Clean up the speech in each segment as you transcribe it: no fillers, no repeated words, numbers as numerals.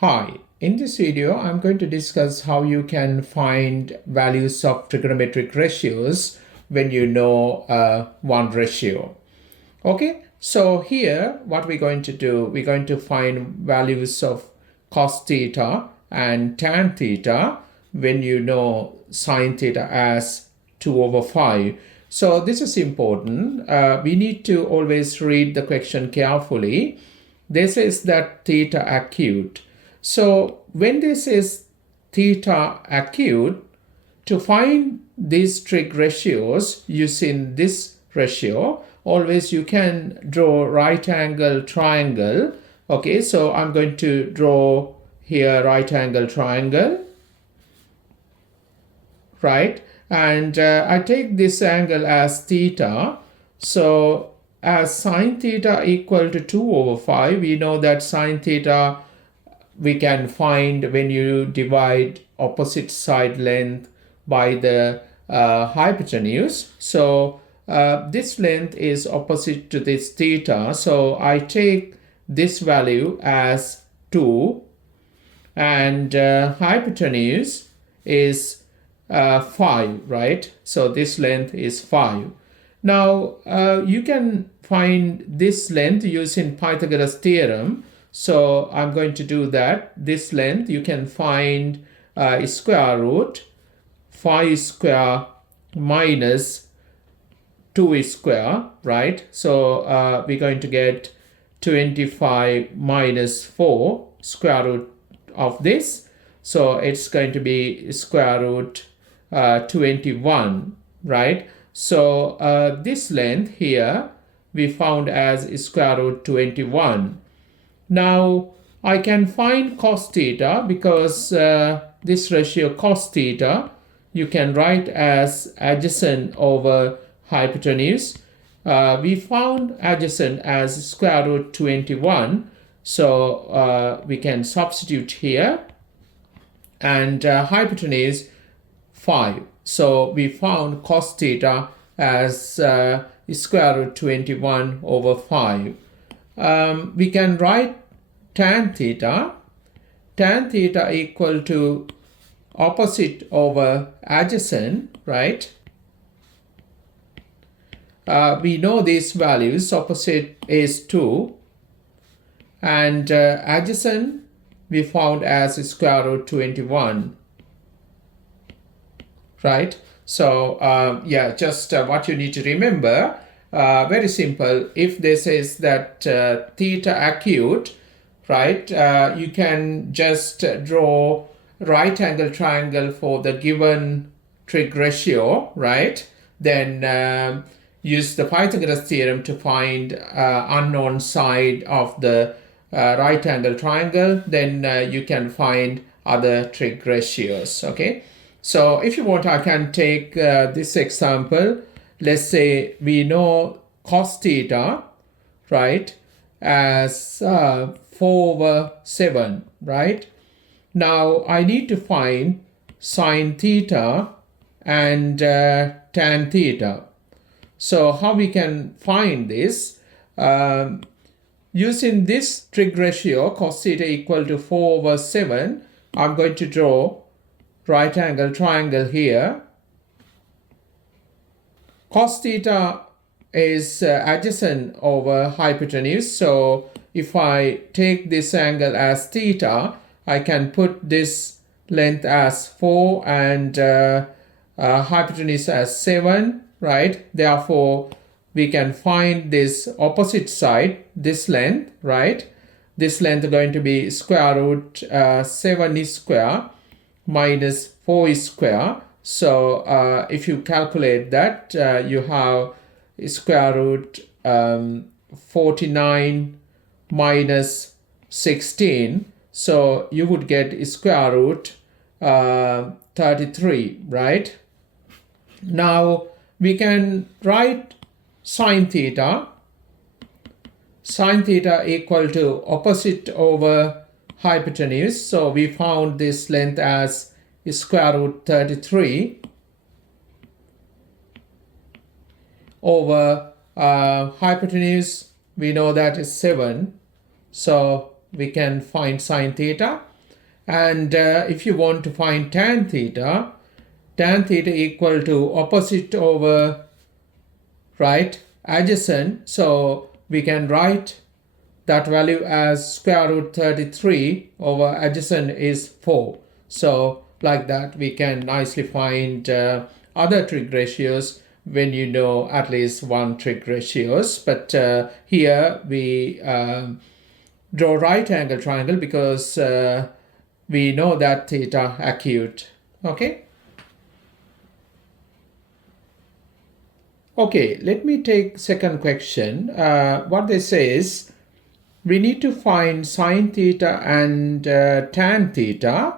Hi, in this video I'm going to discuss how you can find values of trigonometric ratios when you know one ratio. Okay, so here what we're going to do, we're going to find values of cos theta and tan theta when you know sine theta as 2 over 5. So this is important. We need to always read the question carefully. This is that theta acute. So when this is theta acute, to find these trig ratios using this ratio, always you can draw right angle triangle. Okay, so I'm going to draw here right angle triangle, right? And I take this angle as theta. So as sine theta equal to 2 over 5, we know that sine theta we can find when you divide opposite side length by the hypotenuse. So this length is opposite to this theta. So I take this value as 2 and hypotenuse is 5, right? So this length is 5. Now you can find this length using Pythagoras theorem. So I'm going to do that. This length you can find square root 5 square minus 2 square, right? So we're going to get 25 minus 4 square root of this. So it's going to be square root 21, right? So this length here we found as square root 21. Now I can find cos theta because this ratio cos theta you can write as adjacent over hypotenuse. We found adjacent as square root 21. So we can substitute here, and hypotenuse 5. So we found cos theta as square root 21 over 5. We can write tan theta equal to opposite over adjacent, right? We know these values. Opposite is 2 and adjacent we found as square root 21, right? So yeah, just what you need to remember, very simple. If this is that theta acute, right, you can just draw right angle triangle for the given trig ratio, right? Then use the Pythagoras theorem to find unknown side of the right angle triangle. Then you can find other trig ratios. Okay, so if you want, I can take this example. Let's say we know cos theta, right, as 4 over 7, right? Now I need to find sine theta and tan theta. So how we can find this? Using this trig ratio cos theta equal to 4 over 7, I'm going to draw right angle triangle here. Cos theta is adjacent over hypotenuse. So if I take this angle as theta, I can put this length as 4 and hypotenuse as 7, right? Therefore, we can find this opposite side, this length, right? This length is going to be square root 7 square minus 4 square. So if you calculate that, you have square root 49 minus 16. So you would get square root 33, right? Now we can write sine theta equal to opposite over hypotenuse. So we found this length as square root 33 over hypotenuse. We know that is 7. So we can find sine theta. And if you want to find tan theta equal to opposite over, right, adjacent. So we can write that value as square root 33 over adjacent is 4. So like that, we can nicely find other trig ratios when you know at least one trig ratios. But here we draw right angle triangle because we know that theta acute. Okay. Okay, let me take second question. What they say is we need to find sine theta and tan theta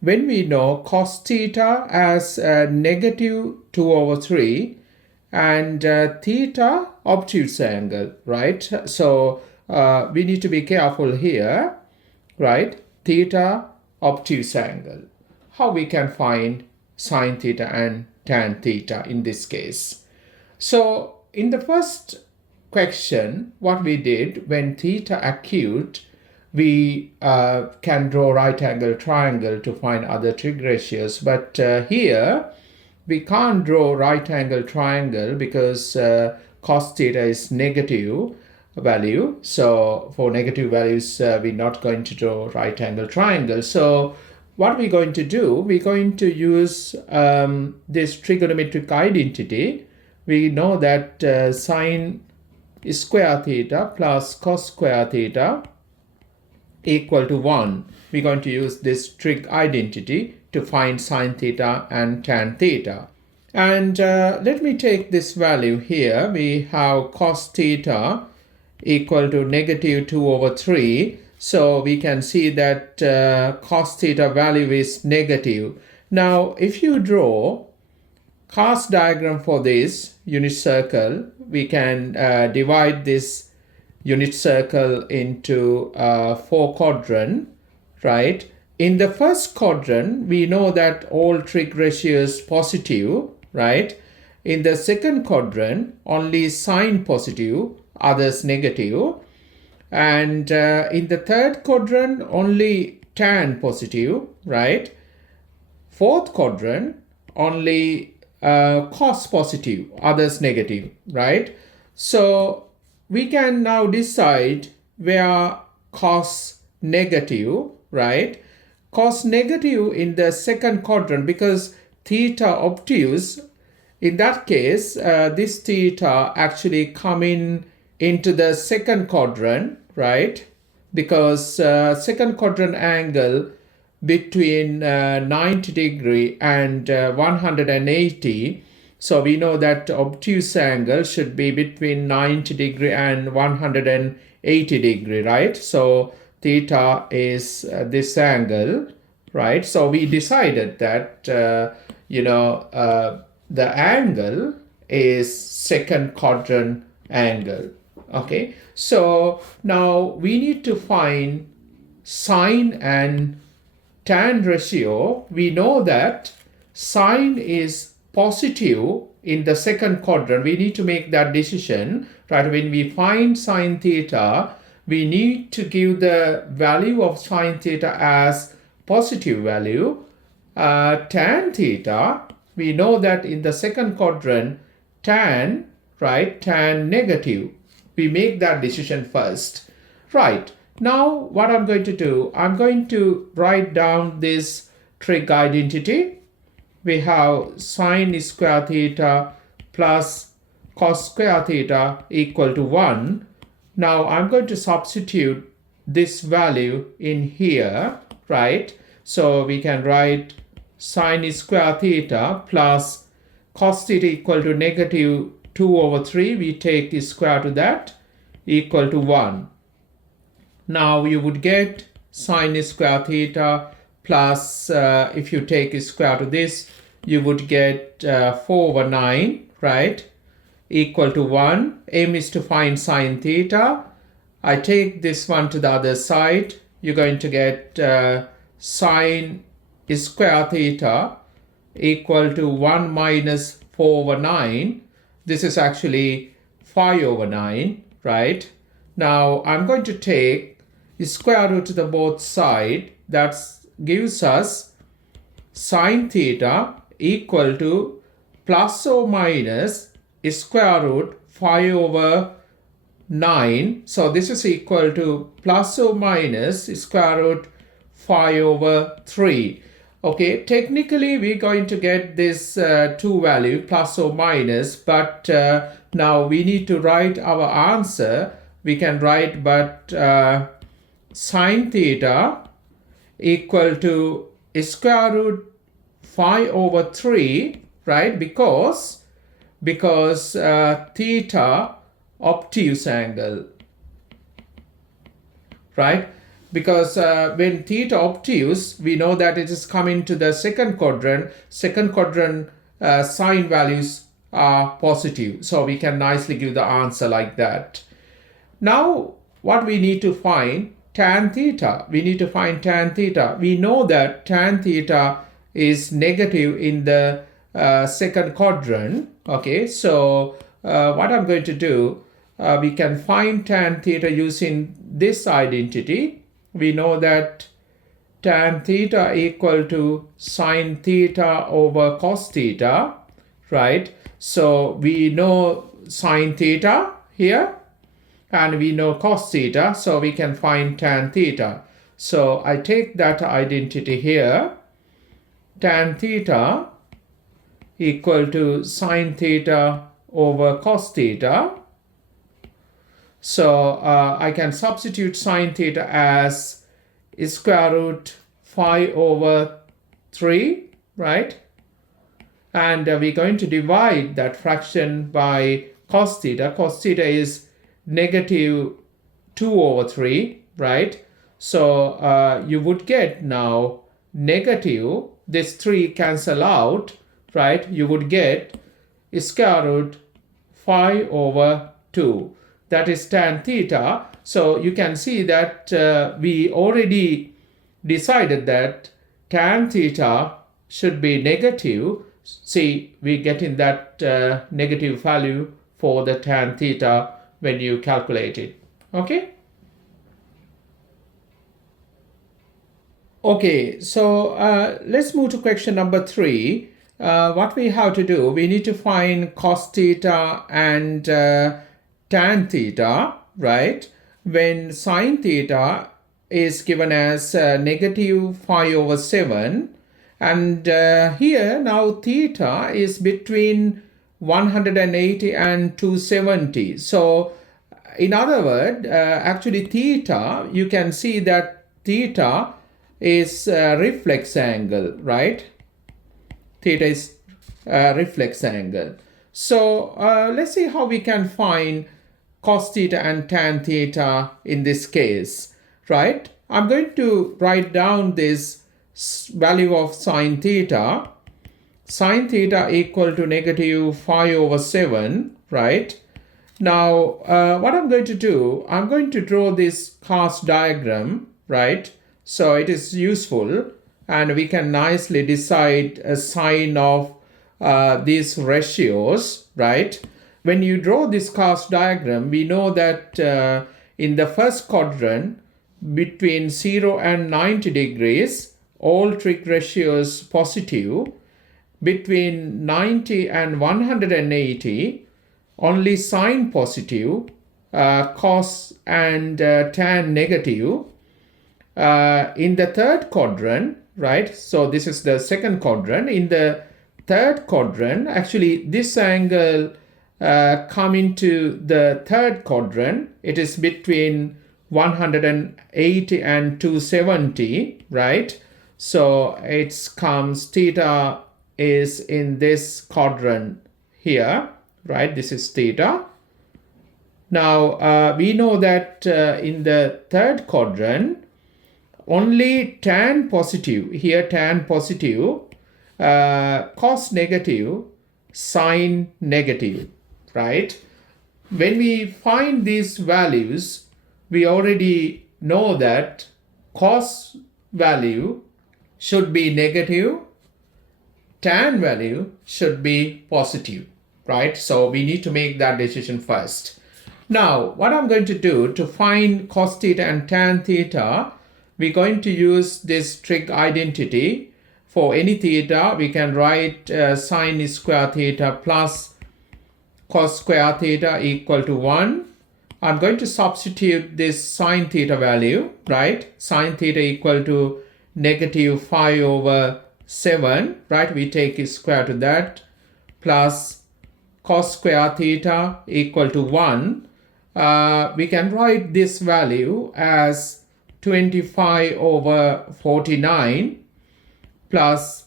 when we know cos theta as negative 2 over 3 and theta obtuse angle, right? So we need to be careful here, right? Theta obtuse angle. How we can find sine theta and tan theta in this case? So in the first question, what we did, when theta acute, we can draw right angle triangle to find other trig ratios. But here, we can't draw right angle triangle because cos theta is negative value. So for negative values, we're not going to draw right angle triangle. So what we're going to do, we're going to use this trigonometric identity. We know that sine square theta plus cos square theta equal to 1. We're going to use this trig identity to find sine theta and tan theta. And let me take this value here. We have cos theta equal to negative 2 over 3. So we can see that cos theta value is negative. Now, if you draw cast diagram for this unit circle, we can divide this unit circle into 4 quadrants, right? In the first quadrant, we know that all trig ratios positive, right? In the second quadrant, only sine positive, others negative. And in the third quadrant, only tan positive, right? Fourth quadrant, only cos positive, others negative, right? So we can now decide where cos negative, right? Cos negative in the second quadrant because theta obtuse, in that case, this theta actually come into the second quadrant, right? Because second quadrant angle between 90 degree and 180. So we know that obtuse angle should be between 90 degree and 180 degree, right? So theta is this angle, right? So we decided that, the angle is second quadrant angle. Okay, so now we need to find sine and tan ratio. We know that sine is positive in the second quadrant. We need to make that decision, right? When we find sine theta, we need to give the value of sine theta as positive value. Tan theta, we know that in the second quadrant, tan, right, tan negative. We make that decision first, right? Now what I'm going to do, I'm going to write down this trig identity. We have sine square theta plus cos square theta equal to 1. Now I'm going to substitute this value in here, right? So we can write sine square theta plus cos theta equal to negative 2 over 3. We take the square to that equal to 1. Now you would get sine square theta plus, if you take a square to this, you would get 4 over 9, right, equal to 1. Aim is to find sine theta. I take this one to the other side. You're going to get sine square theta equal to 1 minus 4 over 9. This is actually 5 over 9, right? Now I'm going to take square root to the both side. That gives us sine theta equal to plus or minus square root 5 over 9. So this is equal to plus or minus square root 5 over 3. Okay, technically we're going to get this two value plus or minus, but now we need to write our answer. We can write but sine theta equal to square root 5 over 3, right? Because theta obtuse angle, right? Because when theta obtuse, we know that it is coming to the second quadrant. Second quadrant sine values are positive. So we can nicely give the answer like that. Now, what we need to find? Tan theta. We need to find tan theta. We know that tan theta is negative in the second quadrant. Okay, so what I'm going to do, we can find tan theta using this identity. We know that tan theta equal to sine theta over cos theta, right? So we know sine theta here and we know cos theta, so we can find tan theta. So I take that identity here, tan theta equal to sine theta over cos theta. So I can substitute sine theta as square root 5 over 3, right? And we're going to divide that fraction by cos theta. Cos theta is negative 2 over 3, right? So you would get now negative, this 3 cancel out, right? You would get square root 5 over 2. That is tan theta. So you can see that we already decided that tan theta should be negative. See, we get in that negative value for the tan theta when you calculate it. Okay? Okay, so let's move to question number 3. What we have to do, we need to find cos theta and tan theta, right? When sine theta is given as negative 5 over 7, and here now theta is between 180 and 270. So in other words, actually theta, you can see that theta is reflex angle, right? Theta is reflex angle. So let's see how we can find cos theta and tan theta in this case, right? I'm going to write down this value of sine theta. Sine theta equal to negative 5 over 7, right? Now, what I'm going to do, I'm going to draw this cos diagram, right? So it is useful and we can nicely decide a sign of these ratios, right? When you draw this cos diagram, we know that in the first quadrant, between 0 and 90 degrees, all trig ratios positive. Between 90 and 180, only sine positive, cos and tan negative. In the third quadrant, right? So this is the second quadrant. In the third quadrant, actually this angle come into the third quadrant. It is between 180 and 270, right? So it comes theta is in this quadrant here, right? This is theta. Now we know that in the third quadrant only tan positive, here tan positive, cos negative, sine negative, right? When we find these values, we already know that cos value should be negative, tan value should be positive, right? So we need to make that decision first. Now, what I'm going to do to find cos theta and tan theta, we're going to use this trig identity. For any theta, we can write sine square theta plus cos square theta equal to 1. I'm going to substitute this sine theta value, right? Sine theta equal to negative 5 over 7, right? We take square to that, plus cos square theta equal to 1. We can write this value as 25 over 49 plus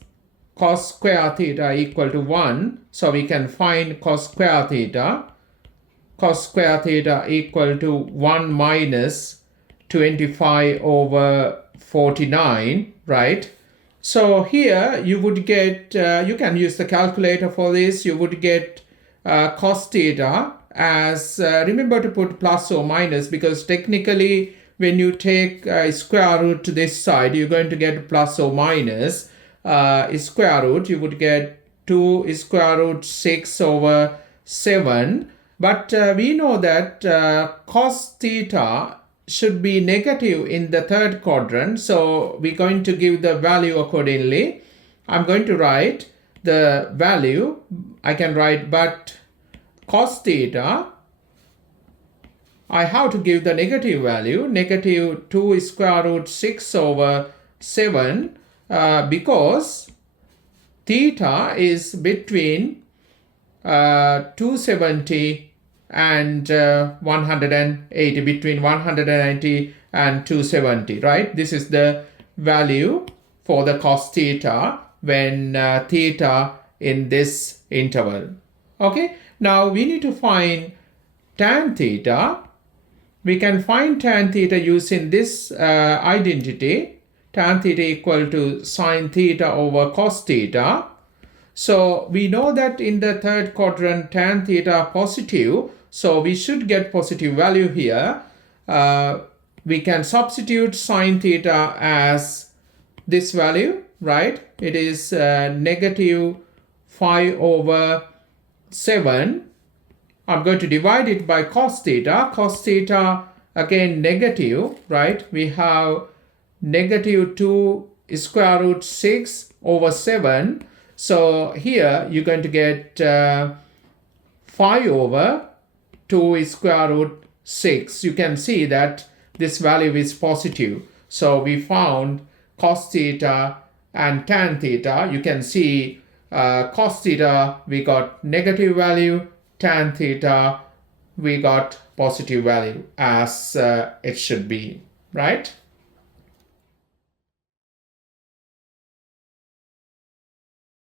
cos square theta equal to 1. So we can find cos square theta. Cos square theta equal to 1 minus 25 over 49, right? So here you would get, you can use the calculator for this, you would get cos theta as, remember to put plus or minus, because technically when you take square root to this side, you're going to get plus or minus square root. You would get 2 square root 6 over 7. But we know that cos theta should be negative in the third quadrant. So we're going to give the value accordingly. I'm going to write the value. I can write, but cos theta, I have to give the negative value, negative 2 square root 6 over 7, because theta is between 270 and 180, between 190 and 270, right? This is the value for the cos theta when theta in this interval. Okay, now we need to find tan theta. We can find tan theta using this identity. Tan theta equal to sine theta over cos theta. So we know that in the third quadrant tan theta positive, so we should get positive value here. We can substitute sine theta as this value, right? It is negative 5 over 7. I'm going to divide it by cos theta. Cos theta again negative, right? We have negative 2 square root 6 over 7. So here you're going to get 5 over 2 square root 6. You can see that this value is positive. So we found cos theta and tan theta. You can see cos theta we got negative value, tan theta we got positive value as it should be, right?